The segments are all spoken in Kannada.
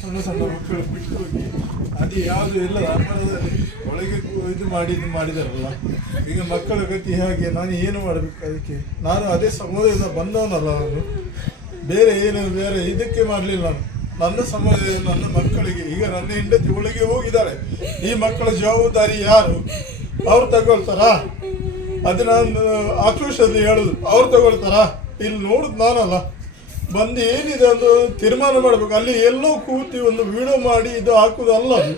ಸಣ್ಣ ಸಣ್ಣ ಮಕ್ಕಳು ಬಿಟ್ಟು ಹೋಗಿ ಅದು ಯಾವುದು ಇಲ್ಲ ಅಪರಾಧದಲ್ಲಿ ಒಳಗೆ ಇದು ಮಾಡಿದಾರಲ್ಲ. ಈಗ ಮಕ್ಕಳ ಗತಿ ಹಾಗೆ. ನಾನು ಏನು ಮಾಡಬೇಕು ಅದಕ್ಕೆ? ನಾನು ಅದೇ ಸಮುದಾಯದಿಂದ ಬಂದವನಲ್ಲ, ನಾನು ಬೇರೆ ಇದಕ್ಕೆ ಮಾಡಲಿಲ್ಲ. ನನ್ನ ಸಮುದಾಯ ನನ್ನ ಮಕ್ಕಳಿಗೆ, ಈಗ ನನ್ನ ಹೆಂಡತಿ ಒಳಗೆ ಹೋಗಿದ್ದಾರೆ, ಈ ಮಕ್ಕಳ ಜವಾಬ್ದಾರಿ ಯಾರು? ಅವ್ರು ತಗೊಳ್ತಾರಾ? ಅದು ನಾನು ಆಕ್ರೋಶದಲ್ಲಿ ಹೇಳುದು, ಅವ್ರು ತಗೊಳ್ತಾರಾ? ಇಲ್ಲಿ ನೋಡುದು ನಾನಲ್ಲ, ಬಂದು ಏನಿದೆ ಒಂದು ತೀರ್ಮಾನ ಮಾಡಬೇಕು. ಅಲ್ಲಿ ಎಲ್ಲೋ ಕೂತಿ ಒಂದು ವಿಡಿಯೋ ಮಾಡಿ ಇದು ಹಾಕುದಲ್ಲ. ಅದು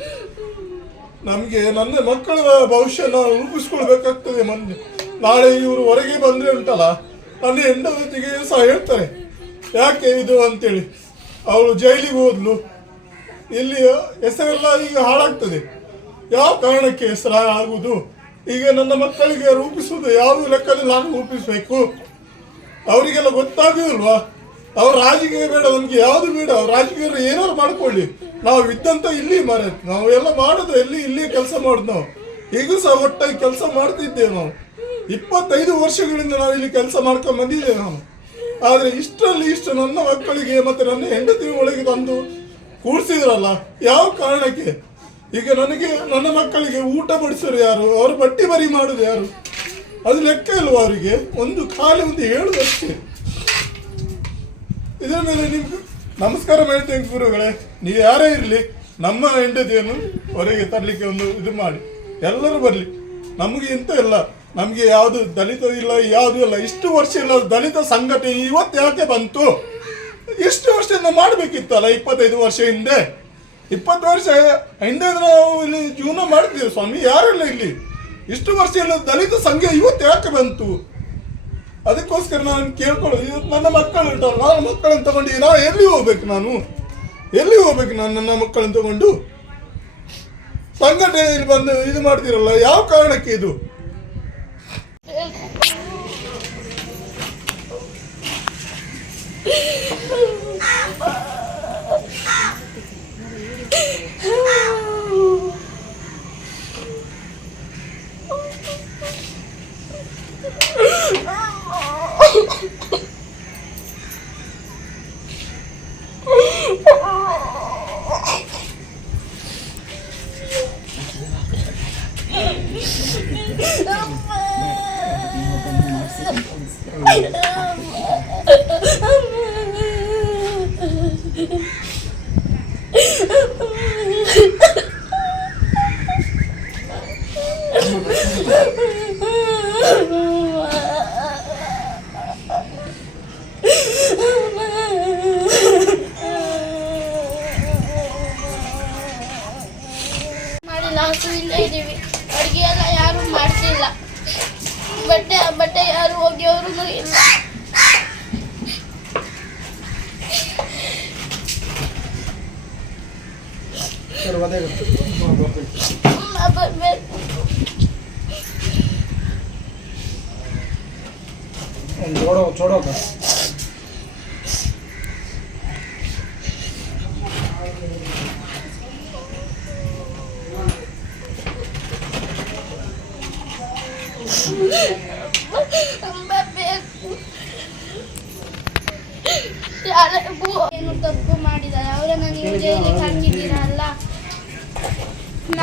ನಮಗೆ ನನ್ನ ಮಕ್ಕಳ ಭವಿಷ್ಯ ನಾವು ರೂಪಿಸ್ಕೊಳ್ಬೇಕಾಗ್ತದೆ. ನಾಳೆ ಇವರು ಹೊರಗೆ ಬಂದರೆ ಉಂಟಲ್ಲ, ನನ್ನ ಹೆಂಡತಿಗೆ ಸಹ ಹೇಳ್ತಾರೆ ಯಾಕೆ ಇದು ಅಂತೇಳಿ. ಅವಳು ಜೈಲಿಗೆ ಹೋದ್ಲು, ಇಲ್ಲಿ ಹೆಸರೆಲ್ಲ ಈಗ ಹಾಳಾಗ್ತದೆ. ಯಾವ ಕಾರಣಕ್ಕೆ ಹೆಸರು ಆಗುವುದು? ಈಗ ನನ್ನ ಮಕ್ಕಳಿಗೆ ರೂಪಿಸುವುದು ಯಾವ ಲೆಕ್ಕದಲ್ಲಿ ನಾನು ರೂಪಿಸಬೇಕು? ಅವರಿಗೆಲ್ಲ ಗೊತ್ತಾಗುದಿಲ್ವಾ? ಅವ್ರ ರಾಜಕೀಯ ಬೇಡ, ನಮ್ಗೆ ಯಾವುದು ಬೇಡ. ಅವ್ರ ರಾಜಕೀಯ ಏನಾದ್ರು ಮಾಡ್ಕೊಳ್ಳಿ, ನಾವು ಇದ್ದಂತ ಇಲ್ಲಿ ನಾವು ಎಲ್ಲ ಮಾಡೋದು ಇಲ್ಲಿ ಕೆಲಸ ಮಾಡುದು. ನಾವು ಈಗೂ ಸಹ ಒಟ್ಟಾಗಿ ಕೆಲಸ ಮಾಡ್ತಿದ್ದೇವೆ. ನಾವು 25 ವರ್ಷಗಳಿಂದ ನಾವು ಇಲ್ಲಿ ಕೆಲಸ ಮಾಡ್ಕೊಂಡು ಬಂದಿದ್ದೇವೆ ನಾವು. ಆದರೆ ಇಷ್ಟು ನನ್ನ ಮಕ್ಕಳಿಗೆ ಮತ್ತೆ ನನ್ನ ಹೆಂಡತಿ ಒಳಗೆ ತಂದು ಕೂಡಿಸಿದ್ರಲ್ಲ, ಯಾವ ಕಾರಣಕ್ಕೆ? ಈಗ ನನ್ನ ಮಕ್ಕಳಿಗೆ ಊಟ ಬಡಿಸೋರು ಯಾರು? ಅವ್ರ ಬಟ್ಟಿ ಬರಿ ಮಾಡೋದು ಯಾರು? ಅದು ಲೆಕ್ಕ ಇಲ್ವ ಅವರಿಗೆ? ಒಂದು ಹೇಳುದಷ್ಟೇ. ಇದರ ಮೇಲೆ ನಿಮ್ಗೆ ನಮಸ್ಕಾರ ಮಾಡ್ತೇನೆ ಗುರುಗಳೇ. ನೀವು ಯಾರೇ ಇರಲಿ, ನಮ್ಮ ಹೆಂಡತಿಯನ್ನು ಹೊರಗೆ ತರಲಿಕ್ಕೆ ಒಂದು ಇದು ಮಾಡಿ, ಎಲ್ಲರೂ ಬರಲಿ. ನಮಗೆ ಇಂಥ ಇಲ್ಲ, ನಮಗೆ ಯಾವುದು ದಲಿತ ಇಲ್ಲ, ಯಾವುದು ಇಲ್ಲ. ಇಷ್ಟು ವರ್ಷ ಇಲ್ಲ ದಲಿತ ಸಂಘಟನೆ ಇವತ್ತು ಯಾಕೆ ಬಂತು? ಇಷ್ಟು ವರ್ಷದಿಂದ ಮಾಡಬೇಕಿತ್ತಲ್ಲ. 25 ವರ್ಷ ಹಿಂದೆ, 20 ವರ್ಷ ಹಿಂದೆ ನಾವು ಇಲ್ಲಿ ಜೀವನ ಮಾಡ್ತೀವಿ ಸ್ವಾಮಿ. ಯಾರೆಲ್ಲ ಇಲ್ಲಿ ಇಷ್ಟು ವರ್ಷ ಇಲ್ಲ ದಲಿತ ಸಂಘ ಇವತ್ತು ಯಾಕೆ ಬಂತು? ಅದಕ್ಕೋಸ್ಕರ ನಾನು ಕೇಳ್ಕೊಳ್ಳೋದು, ಇವತ್ತು ನನ್ನ ಮಕ್ಕಳು ಉಂಟಲ್ಲ, ನನ್ನ ಮಕ್ಕಳನ್ನು ತಗೊಂಡು ನಾನು ಎಲ್ಲಿ ಹೋಗ್ಬೇಕು? ನಾನು ನನ್ನ ಮಕ್ಕಳನ್ನು ತಗೊಂಡು ಸಂಘಟನೆಯಲ್ಲಿ ಬಂದು ಇದು ಮಾಡ್ತೀರಲ್ಲ, ಯಾವ ಕಾರಣಕ್ಕೆ ಇದು? ಇದ್ದೀವಿ. ಅಡುಗೆ ಎಲ್ಲ ಯಾರು ಮಾಡ್ತಿಲ್ಲ, ಬಟ್ಟೆ ಯಾರು ಹೋಗಿಯವರು ಇಲ್ಲ. छोड़ो ಏನು ತಪ್ಪು ಮಾಡಿದ್ದಾರೆ, ಅವರನ್ನು ನೀವು ಜೈಲಿಗೆ ಹಾಕಿದ್ದೀರಲ್ಲ.